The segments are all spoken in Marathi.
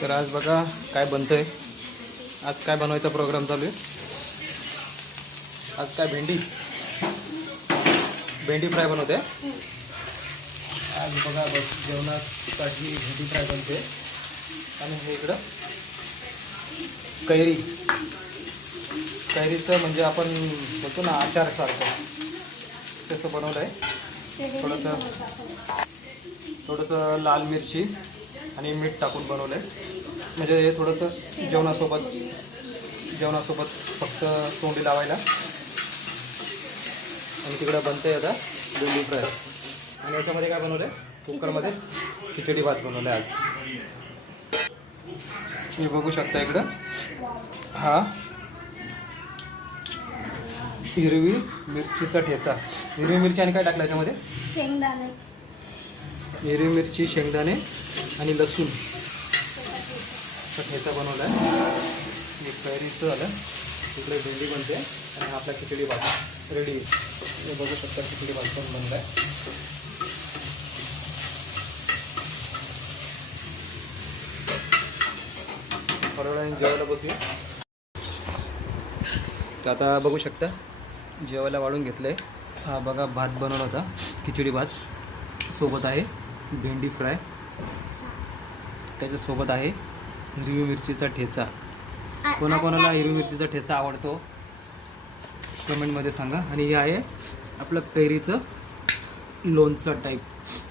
तर आज बघा काय बनतंय. आज काय बनवायचा प्रोग्राम चालू आहे. आज काय भेंडी फ्राय बनवते. आज बघा जेवणासाठी भेंडी फ्राय बनते. आणि हे इकडं कैरीचं म्हणजे आपण बोलतो ना आचारसारखं तसं बनवलं आहे. थोडंसं लाल मिरची आणि मीठ टाकून बनवलं आहे. म्हणजे हे थोडंसं जेवणासोबत फक्त तोंडी लावायला. आणि तिकडं बनते आता भेंडी फ्राय. आणि याच्यामध्ये काय बनवलं आहे, कुकरमध्ये खिचडी भात बनवलं आहे आज. हे बघू शकता इकडं हा हिरवी मिरचीचा ठेचा. हिरवी मिरची आणि काय टाकलं याच्यामध्ये, शेंगदाणे, हिरवी मिरची, शेंगदाणे आणि लसूण ठेचा बनवला आहे. एक कैरीचं झालं, इकडे भेंडी बनते आणि आपला खिचडी भात रेडी. हे बघू शकता खिचडी भात पण बनला आहे. थोड्या वेळाने जेवायला बसूया. तर आता बघू शकता जेवायला वाढून घेतलं आहे. हा बघा भात बनवला होता, खिचडी भात. सोबत आहे भेंडी फ्राय, त्याच्यासोबत आहे हिरवी मिरचीचा ठेचा. कोणाकोणाला हिरवी मिरचीचा ठेचा आवडतो कमेंटमध्ये सांगा. आणि हे आहे आपलं कैरीचं लोणचं टाईप.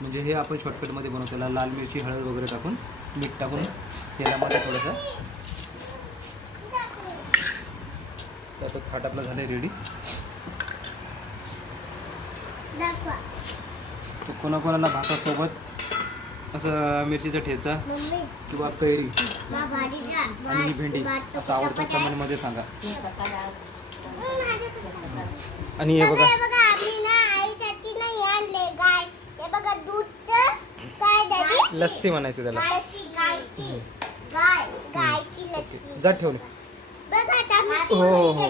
म्हणजे हे आपण शॉर्टकटमध्ये बनवतो. त्याला लाल मिरची, हळद वगैरे टाकून, मीठ टाकून तेलामध्ये थोडंसं. तर आता थाट आपलं झालं रेडी. तर कोणाकोणाला भातासोबत असं मिरचीचा ठेचा किंवा कैरी आणि भेंडी असं आवडतं कमेंटमध्ये सांगा. आणि हे बघा लस्सी म्हणायचं त्याला. जा ठेवलं. हो हो हो.